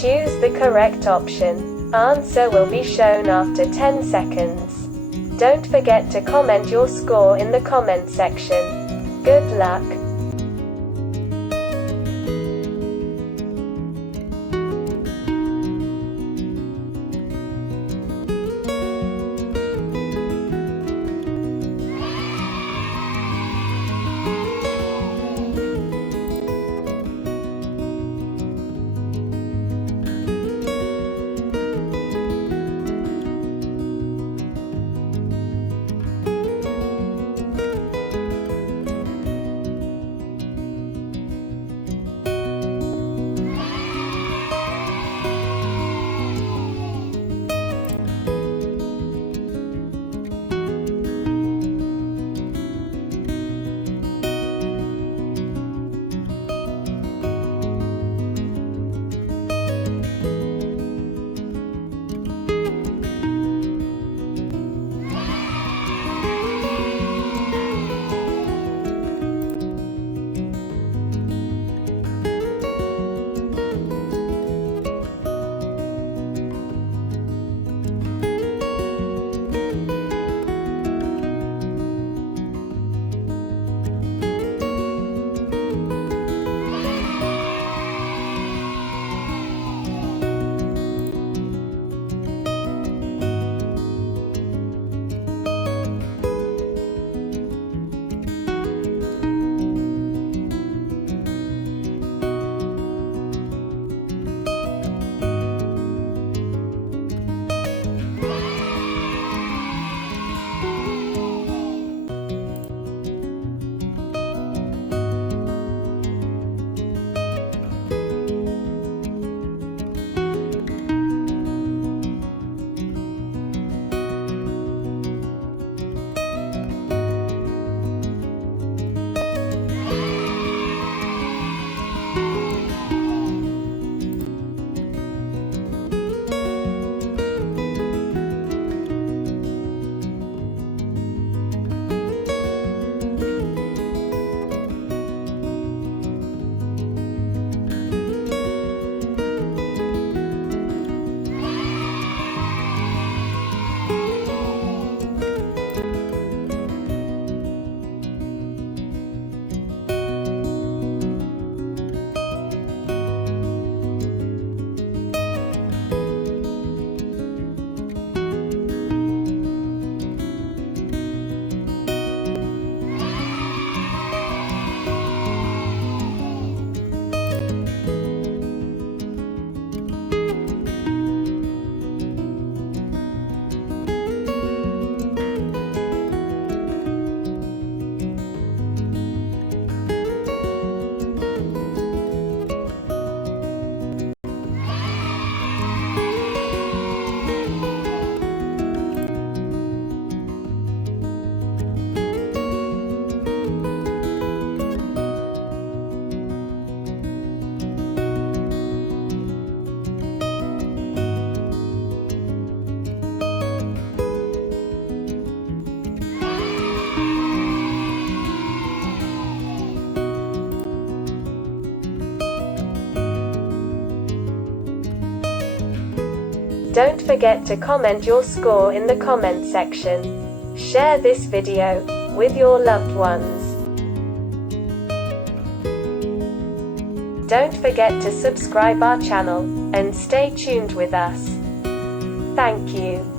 Choose the correct option. Answer will be shown after 10 seconds. Don't forget to comment your score in the comment section. Good luck! Don't forget to comment your score in the comment section. Share this video with your loved ones. Don't forget to subscribe our channel and stay tuned with us. Thank you.